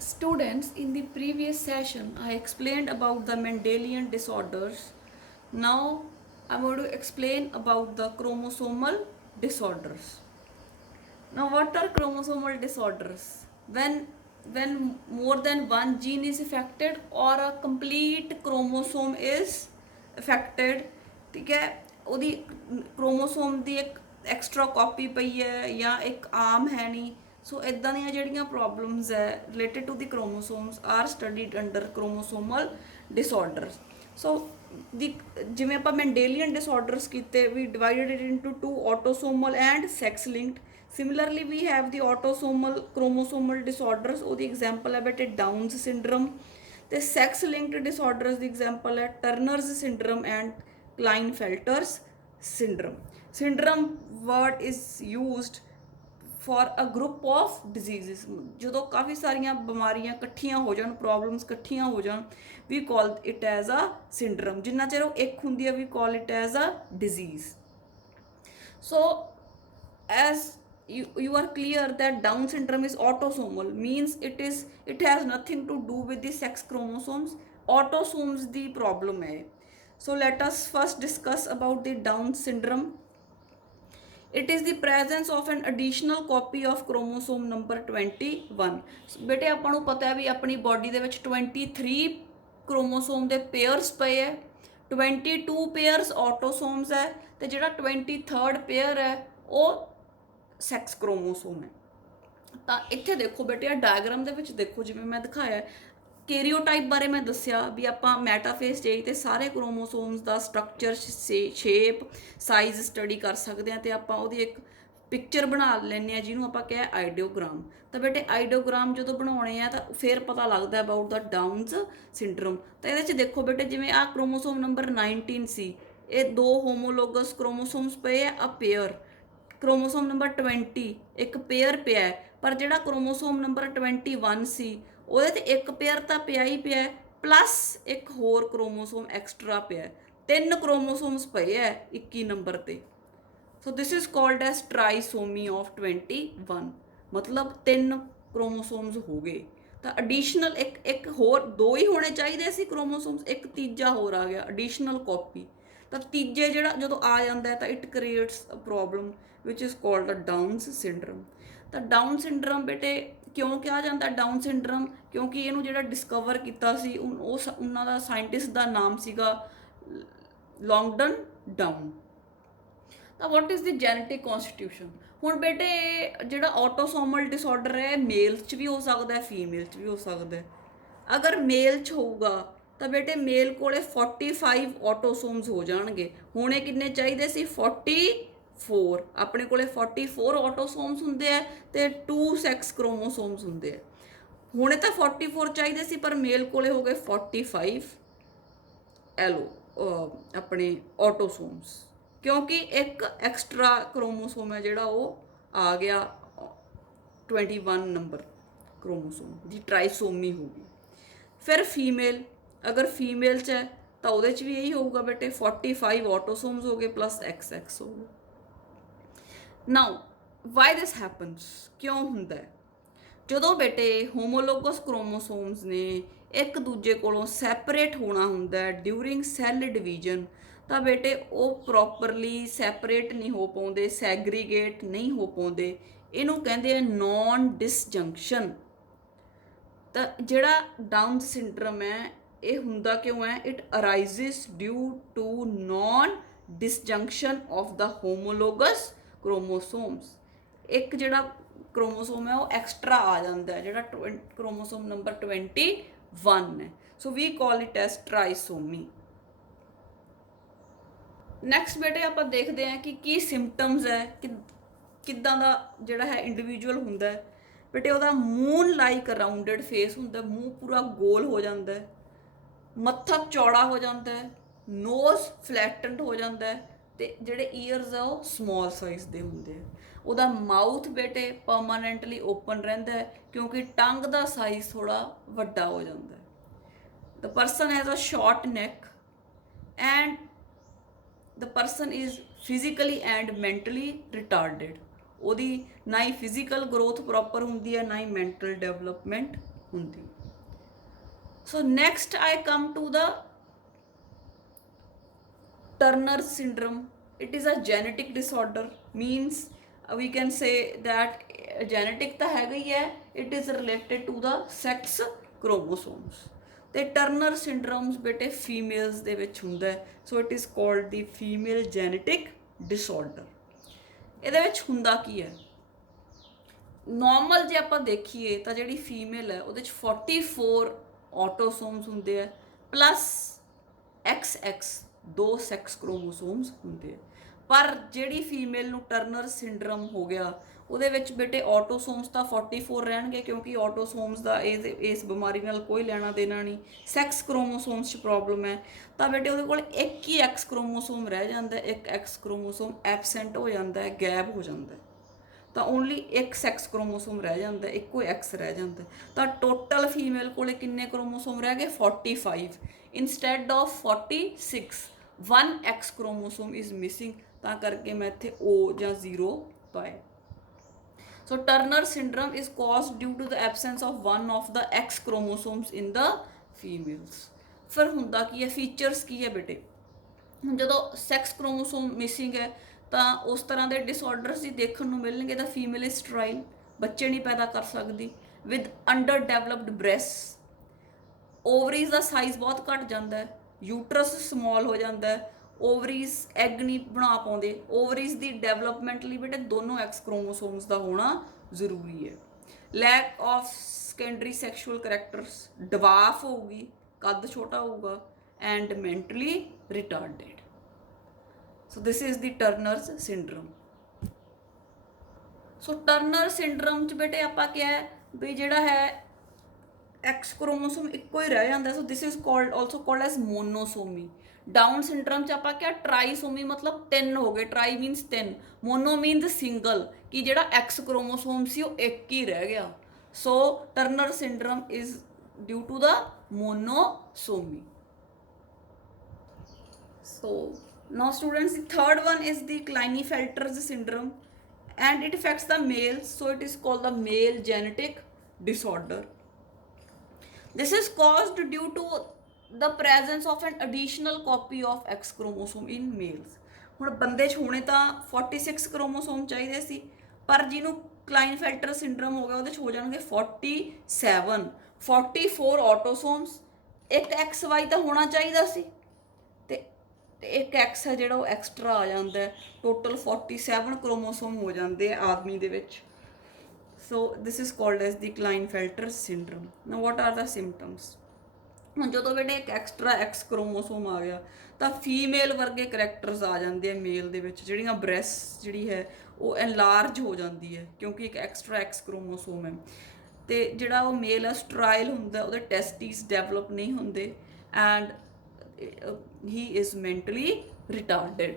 Students, in the previous session, I explained about the Mendelian disorders. Now, I'm going to explain about the chromosomal disorders. Now, what are chromosomal disorders? When more than one gene is affected or a complete chromosome is affected, ठीक है, ਉਹਦੀ chromosome ਦੀ ਇੱਕ extra copy ਪਈ ਹੈ ਜਾਂ ਇੱਕ ਆਮ ਹੈ ਨਹੀਂ, ਸੋ ਇਦਾਂ ਦੀਆਂ ਜਿਹੜੀਆਂ ਪ੍ਰੋਬਲਮਸ ਹੈ related to the chromosomes are studied under chromosomal disorders. So the ਜਿਵੇਂ ਆਪਾਂ ਮੈਂਡੇਲੀਅਨ ਡਿਸਆਰਡਰਸ ਕੀਤੇ, we divided it into two autosomal and sex linked. Similarly, we have the autosomal chromosomal disorders. ਉਹਦੀ example ਹੈ ਬੇਟੇ Down's syndrome. ਤੇ sex linked disorders ਦੀ example ਹੈ Turner's syndrome and Klinefelter's syndrome. Syndrome word is used for a group of diseases. ਜਦੋਂ ਕਾਫੀ ਸਾਰੀਆਂ ਬਿਮਾਰੀਆਂ ਇਕੱਠੀਆਂ ਹੋ ਜਾਣ, ਪ੍ਰੋਬਲਮਸ ਇਕੱਠੀਆਂ ਹੋ ਜਾਣ, we call it as a syndrome. ਜਿੰਨਾ ਚਿਰ ਉਹ ਇੱਕ ਹੁੰਦੀ ਹੈ, we call it as a disease. So as you are clear that Down syndrome is autosomal, means it has nothing to do with the sex chromosomes. Autosomes the problem hai. So let us first discuss about the Down syndrome. It is the presence of an additional copy of chromosome number 21. ਬੇਟੇ ਆਪਾਂ ਨੂੰ ਪਤਾ ਹੈ ਵੀ ਆਪਣੀ body ਦੇ ਵਿੱਚ 23 chromosome ਦੇ pairs ਪਏ ਹੈ, 22 pairs autosomes ਹੈ ਤੇ ਜਿਹੜਾ 23rd pair ਹੈ ਉਹ ਸੈਕਸ ਕ੍ਰੋਮੋਸੋਮ ਹੈ. ਤਾਂ ਇੱਥੇ ਦੇਖੋ ਬੇਟੇ, ਆ ਡਾਇਗਰਾਮ ਦੇ ਵਿੱਚ ਦੇਖੋ, ਜਿਵੇਂ ਮੈਂ ਦਿਖਾਇਆ ਕੈਰੀਓਟਾਈਪ ਬਾਰੇ ਮੈਂ ਦੱਸਿਆ ਵੀ ਆਪਾਂ ਮੈਟਾਫੇਸ ਸਟੇਜ ਤੇ ਸਾਰੇ ਕ੍ਰੋਮੋਸੋਮਸ ਦਾ ਸਟਰਕਚਰ, ਸ਼ੇਪ, ਸਾਈਜ਼ ਸਟੱਡੀ ਕਰ ਸਕਦੇ ਹਾਂ ਤੇ ਆਪਾਂ ਉਹਦੀ ਇੱਕ ਪਿਕਚਰ ਬਣਾ ਲੈਂਦੇ ਹਾਂ ਜਿਹਨੂੰ ਆਪਾਂ ਕਿਹਾ ਆਈਡੀਓਗ੍ਰਾਮ. ਤਾਂ ਬੇਟੇ ਆਈਡੀਓਗ੍ਰਾਮ ਜਦੋਂ ਬਣਾਉਣੇ ਆ ਤਾਂ ਫਿਰ ਪਤਾ ਲੱਗਦਾ ਅਬਾਊਟ ਦਾ ਡਾਊਨਸ ਸਿੰਡਰੋਮ. ਤਾਂ ਇਹਦੇ 'ਚ ਦੇਖੋ ਬੇਟੇ, ਜਿਵੇਂ ਆਹ ਕ੍ਰੋਮੋਸੋਮ ਨੰਬਰ 19 ਸੀ, ਇਹ ਦੋ ਹੋਮੋਲੋਗਸ ਕ੍ਰੋਮੋਸੋਮਸ ਪਏ ਆ ਪੇਅਰ. ਕ੍ਰੋਮੋਸੋਮ ਨੰਬਰ 20 ਇੱਕ ਪੇਅਰ ਪਿਆ, ਪਰ ਜਿਹੜਾ ਕ੍ਰੋਮੋਸੋਮ ਨੰਬਰ 21 ਸੀ ਉਹਦੇ ਤੇ ਇੱਕ ਪੇਅਰ ਤਾਂ ਪਿਆ ਹੀ ਪਿਆ, ਪਲੱਸ ਇੱਕ ਹੋਰ ਕ੍ਰੋਮੋਸੋਮ ਐਕਸਟਰਾ ਪਿਆ. 3 ਕ੍ਰੋਮੋਸੋਮਸ ਪਏ ਹੈ 21 ਨੰਬਰ ਤੇ. So this is called as trisomy of 21, ਮਤਲਬ 3 ਕ੍ਰੋਮੋਸੋਮਸ ਹੋ ਗਏ. ਤਾਂ ਐਡੀਸ਼ਨਲ ਇੱਕ ਹੋਰ, 2 ਹੀ ਹੋਣੇ ਚਾਹੀਦੇ ਸੀ ਕ੍ਰੋਮੋਸੋਮਸ, ਇੱਕ ਤੀਜਾ ਹੋਰ ਆ ਗਿਆ ਐਡੀਸ਼ਨਲ ਕਾਪੀ. ਤਾਂ ਤੀਜੇ ਜਿਹੜਾ ਜਦੋਂ ਆ ਜਾਂਦਾ ਤਾਂ it creates a problem which is called a Down's syndrome. ਤਾਂ ਡਾਊਨ ਸਿੰਡਰਮ ਬੇਟੇ ਕਿਉਂ ਕਿਹਾ ਜਾਂਦਾ ਡਾਊਨ ਸਿੰਡਰਮ? ਕਿਉਂਕਿ ਇਹਨੂੰ ਜਿਹੜਾ ਡਿਸਕਵਰ ਕੀਤਾ ਸੀ ਉਹਨਾਂ ਦਾ ਸਾਇੰਟਿਸਟ ਦਾ ਨਾਮ ਸੀਗਾ ਲੌਂਗਡਨ ਡਾਊਨ. ਤਾਂ ਵਾਟ ਇਜ਼ ਦੀ ਜੈਨੇਟਿਕ ਕੌਨਸਟੀਟਿਊਸ਼ਨ? ਹੁਣ ਬੇਟੇ ਜਿਹੜਾ ਆਟੋਸੋਮਲ ਡਿਸਆਰਡਰ ਹੈ ਮੇਲ 'ਚ ਵੀ ਹੋ ਸਕਦਾ ਹੈ, ਫੀਮੇਲ 'ਚ ਵੀ ਹੋ ਸਕਦਾ ਹੈ. ਅਗਰ ਮੇਲ 'ਚ ਹੋਊਗਾ ਤਾਂ ਬੇਟੇ ਮੇਲ ਕੋਲੇ 45 ਆਟੋਸੋਮਸ ਹੋ ਜਾਣਗੇ. ਹੋਣੇ ਕਿੰਨੇ ਚਾਹੀਦੇ ਸੀ? 44. ਆਪਣੇ ਕੋਲੇ 44 ਆਟੋਸੋਮਸ ਹੁੰਦੇ ਆ ਤੇ 2 ਸੈਕਸ ਕ੍ਰੋਮੋਸੋਮਸ ਹੁੰਦੇ ਆ. ਹੁਣੇ ਤਾਂ 44 ਚਾਹੀਦੇ ਸੀ, ਪਰ ਮੇਲ ਕੋਲੇ ਹੋ ਗਏ 45 ਆਪਣੇ ਆਟੋਸੋਮਸ, ਕਿਉਂਕਿ ਇੱਕ ਐਕਸਟਰਾ ਕ੍ਰੋਮੋਸੋਮ ਹੈ ਜਿਹੜਾ ਉਹ ਆ ਗਿਆ 21 ਨੰਬਰ ਕ੍ਰੋਮੋਸੋਮ ਦੀ ਟ੍ਰਾਈਸੋਮੀ ਹੋ ਗਈ. ਫਿਰ ਫੀਮੇਲ, ਅਗਰ ਫੀਮੇਲ 'ਚ ਹੈ ਤਾਂ ਉਹਦੇ 'ਚ ਵੀ ਇਹੀ ਹੋਊਗਾ ਬੇਟੇ, 45 ਆਟੋਸੋਮਸ ਹੋ ਗਏ ਪਲੱਸ XX ਹੋ ਗਏ. ਨਾਓ ਵਾਈ ਦਿਸ ਹੈਪਨਸ? ਕਿਉਂ ਹੁੰਦਾ ਹੈ? ਜਦੋਂ ਬੇਟੇ ਹੋਮੋਲੋਗਸ ਕ੍ਰੋਮੋਸੋਮਸ ਨੇ ਇੱਕ ਦੂਜੇ ਕੋਲੋਂ ਸੈਪਰੇਟ ਹੋਣਾ ਹੁੰਦਾ ਡਿਊਰਿੰਗ ਸੈੱਲ ਡਿਵੀਜ਼ਨ, ਤਾਂ ਬੇਟੇ ਉਹ ਪ੍ਰੋਪਰਲੀ ਸੈਪਰੇਟ ਨਹੀਂ ਹੋ ਪਾਉਂਦੇ, ਸੈਗਰੀਗੇਟ ਨਹੀਂ ਹੋ ਪਾਉਂਦੇ. ਇਹਨੂੰ ਕਹਿੰਦੇ ਆ ਨੌਨ ਡਿਸਜੰਕਸ਼ਨ. ਤਾਂ ਜਿਹੜਾ ਡਾਊਨ ਸਿੰਡਰਮ ਹੈ ਇਹ ਹੁੰਦਾ ਕਿਉਂ ਹੈ? It arises due to non disjunction of the homologous chromosomes. ਇੱਕ ਜਿਹੜਾ ਕ੍ਰੋਮੋਸੋਮ ਹੈ ਉਹ ਐਕਸਟਰਾ ਆ ਜਾਂਦਾ ਹੈ, ਜਿਹੜਾ ਕ੍ਰੋਮੋਸੋਮ ਨੰਬਰ 21 ਹੈ. So we call it as trisomy. Next ਬੇਟੇ ਆਪਾਂ ਦੇਖਦੇ ਹਾਂ ਕਿ ਕੀ ਸਿੰਪਟਮਸ ਹੈ, ਕਿੱਦਾਂ ਦਾ ਜਿਹੜਾ ਹੈ ਇੰਡੀਵਿਜੂਅਲ ਹੁੰਦਾ ਹੈ. ਬੇਟੇ ਉਹਦਾ ਮੂਨ ਲਾਈਕ ਰਾਊਂਡਡ ਫੇਸ ਹੁੰਦਾ, ਮੂੰਹ ਪੂਰਾ ਗੋਲ ਹੋ ਜਾਂਦਾ ਹੈ, ਮੱਥਾ ਚੌੜਾ ਹੋ ਜਾਂਦਾ ਹੈ, ਨੋਜ਼ ਫਲੈਟਨਡ ਹੋ ਜਾਂਦਾ ਹੈ ਤੇ ਜਿਹੜੇ ਈਅਰਸ ਆ ਉਹ ਸਮੌਲ ਸਾਈਜ਼ ਦੇ ਹੁੰਦੇ ਆ. ਉਹਦਾ ਮਾਊਥ ਬੇਟੇ ਪਰਮਾਨੈਂਟਲੀ ਓਪਨ ਰਹਿੰਦਾ ਹੈ ਕਿਉਂਕਿ ਟੰਗ ਦਾ ਸਾਈਜ਼ ਥੋੜਾ ਵੱਡਾ ਹੋ ਜਾਂਦਾ ਹੈ. The person has a short neck and the person is physically and mentally retarded. ਉਹਦੀ ਨਾ ਹੀ ਫਿਜ਼ੀਕਲ ਗਰੋਥ ਪ੍ਰੋਪਰ ਹੁੰਦੀ ਹੈ, ਨਾ ਹੀ ਮੈਂਟਲ ਡਿਵੈਲਪਮੈਂਟ ਹੁੰਦੀ। So next I come to the Turner syndrome. It is a genetic disorder, means we can say that genetic ਤਾਂ ਹੈਗਾ ਹੀ ਹੈ, it is related to the sex chromosomes। ਤੇ turner ਸਿੰਡਰੋਮਸ ਬੇਟੇ ਫੀਮੇਲਸ ਦੇ ਵਿੱਚ ਹੁੰਦਾ ਹੈ, so it is called the female genetic disorder. ਇਹਦੇ ਵਿੱਚ ਹੁੰਦਾ ਕੀ ਹੈ, ਨੋਰਮਲ ਜੇ ਆਪਾਂ ਦੇਖੀਏ ਤਾਂ ਜਿਹੜੀ ਫੀਮੇਲ ਹੈ ਉਹਦੇ 'ਚ 44 ਆਟੋਸੋਮਸ ਹੁੰਦੇ ਆ ਪਲੱਸ XX 2 ਸੈਕਸ ਕ੍ਰੋਮੋਸੋਮਸ ਹੁੰਦੇ ਆ। ਪਰ ਜਿਹੜੀ ਫੀਮੇਲ ਨੂੰ ਟਰਨਰ ਸਿੰਡਰਮ ਹੋ ਗਿਆ ਉਹਦੇ ਵਿੱਚ ਬੇਟੇ ਆਟੋਸੋਮਸ ਤਾਂ 44 ਰਹਿਣਗੇ, ਕਿਉਂਕਿ ਆਟੋਸੋਮਸ ਦਾ ਇਸ ਬਿਮਾਰੀ ਨਾਲ ਕੋਈ ਲੈਣਾ ਦੇਣਾ ਨਹੀਂ। ਸੈਕਸ ਕ੍ਰੋਮੋਸੋਮਸ 'ਚ ਪ੍ਰੋਬਲਮ ਹੈ ਤਾਂ ਬੇਟੇ ਉਹਦੇ ਕੋਲ ਇੱਕ ਹੀ ਐਕਸ ਕ੍ਰੋਮੋਸੋਮ ਰਹਿ ਜਾਂਦਾ, ਇੱਕ ਐਕਸ ਕ੍ਰੋਮੋਸੋਮ ਐਬਸੈਂਟ ਹੋ ਜਾਂਦਾ ਹੈ, ਗੈਪ ਹੋ ਜਾਂਦਾ, ਤਾਂ ਓਨਲੀ ਇੱਕ ਸੈਕਸ ਕ੍ਰੋਮੋਸੋਮ ਰਹਿ ਜਾਂਦਾ, ਇੱਕੋ ਐਕਸ ਰਹਿ ਜਾਂਦਾ। ਤਾਂ ਟੋਟਲ ਫੀਮੇਲ ਕੋਲੇ ਕਿੰਨੇ ਕ੍ਰੋਮੋਸੋਮ ਰਹਿ ਗਏ, 45 instead of 46। 1 X chromosome is missing, ਤਾਂ ਕਰਕੇ ਮੈਂ ਇੱਥੇ O ਜਾਂ 0 ਪਾਇਆ। So Turner syndrome is caused due to the absence of one of the X chromosomes in the females। ਫਿਰ ਹੁੰਦਾ ਕੀ ਹੈ, ਫੀਚਰਸ ਕੀ ਹੈ ਬੇਟੇ, ਹੁਣ ਜਦੋਂ ਸੈਕਸ ਕ੍ਰੋਮੋਸੋਮ ਮਿਸਿੰਗ ਹੈ ਤਾਂ ਉਸ ਤਰ੍ਹਾਂ ਦੇ ਡਿਸਆਰਡਰਸ ਹੀ ਦੇਖਣ ਨੂੰ ਮਿਲਣਗੇ। ਤਾਂ ਫੀਮੇਲ ਇਜ਼ ਸਟਰਾਈਲ, ਬੱਚੇ ਨਹੀਂ ਪੈਦਾ ਕਰ ਸਕਦੀ, with under developed breast, ovaries ਦਾ ਸਾਈਜ਼ ਬਹੁਤ ਘੱਟ ਜਾਂਦਾ ਹੈ, ਯੂਟਰਸ ਸਮੋਲ ਹੋ ਜਾਂਦਾ ਹੈ, ਓਵਰੀਜ਼ ਐਗ ਨਹੀਂ ਬਣਾ ਪਾਉਂਦੇ। ਓਵਰੀਜ਼ ਦੀ ਡਿਵੈਲਪਮੈਂਟ ਲਈ ਬੇਟੇ ਦੋਨੋਂ ਐਕਸ ਕ੍ਰੋਮੋਸੋਮਸ ਦਾ ਹੋਣਾ ਜ਼ਰੂਰੀ ਹੈ। Lack of secondary sexual characters, dwarf ਹੋਊਗੀ, ਕੱਦ ਛੋਟਾ ਹੋਊਗਾ, and mentally retarded. So this is the Turner's syndrome. So Turner syndrome 'ਚ ਬੇਟੇ ਆਪਾਂ ਕਿਹਾ ਵੀ ਜਿਹੜਾ ਹੈ ਐਕਸ ਕ੍ਰੋਮੋਸੋਮ ਇੱਕੋ ਹੀ ਰਹਿ ਜਾਂਦਾ, so this is called also called as monosomy. Down syndrome 'ਚ ਆਪਾਂ ਕਿਹਾ ਟਰਾਈਸੋਮੀ ਮਤਲਬ 3 ਹੋ ਗਏ, tri means 3, mono means single, ਕਿ ਜਿਹੜਾ ਐਕਸ ਕ੍ਰੋਮੋਸੋਮ ਸੀ ਉਹ ਇੱਕ ਹੀ ਰਹਿ ਗਿਆ। So Turner syndrome is due to the monosomy. So now students, the third one is the Klinefelter's syndrome and it affects the males, so it is called the male genetic disorder। This is caused due to the presence of an additional copy of X chromosome in males। ਹੁਣ ਬੰਦੇ 'ਚ ਹੋਣੇ ਤਾਂ 46 chromosome ਚਾਹੀਦੇ ਸੀ, ਪਰ ਜਿਹਨੂੰ ਕਲਾਈਨਫੈਲਟਰ syndrome ਹੋ ਗਿਆ ਉਹਦੇ 'ਚ ਹੋ ਜਾਣਗੇ 47। 44 ਆਟੋਸੋਮਸ, ਇੱਕ XY ਤਾਂ ਹੋਣਾ ਚਾਹੀਦਾ ਸੀ, ਤੇ ਇੱਕ ਐਕਸ ਹੈ ਜਿਹੜਾ ਉਹ ਐਕਸਟਰਾ ਆ ਜਾਂਦਾ, ਟੋਟਲ 47 ਕ੍ਰੋਮੋਸੋਮ ਹੋ ਜਾਂਦੇ ਆ ਆਦਮੀ ਦੇ ਵਿੱਚ। So this is called as the Klinefelter syndrome. Now what are the symptoms, ਹੁਣ ਜਦੋਂ ਬੇਟੇ ਇੱਕ ਐਕਸਟਰਾ ਐਕਸ ਕ੍ਰੋਮੋਸੋਮ ਆ ਗਿਆ ਤਾਂ ਫੀਮੇਲ ਵਰਗੇ ਕਰੈਕਟਰਸ ਆ ਜਾਂਦੇ ਆ ਮੇਲ ਦੇ ਵਿੱਚ, ਜਿਹੜੀਆਂ ਬ੍ਰੈਸਟ ਜਿਹੜੀ ਹੈ ਉਹ ਐਨਲਾਰਜ ਹੋ ਜਾਂਦੀ ਹੈ ਕਿਉਂਕਿ ਇੱਕ ਐਕਸਟਰਾ ਐਕਸ ਕ੍ਰੋਮੋਸੋਮ ਹੈ। ਤੇ ਜਿਹੜਾ ਉਹ ਮੇਲ ਹੈ ਸਟਰਾਈਲ ਹੁੰਦਾ, ਉਹਦੇ ਟੈਸਟਿਸ ਡਿਵੈਲਪ ਨਹੀਂ ਹੁੰਦੇ, and he is mentally retarded।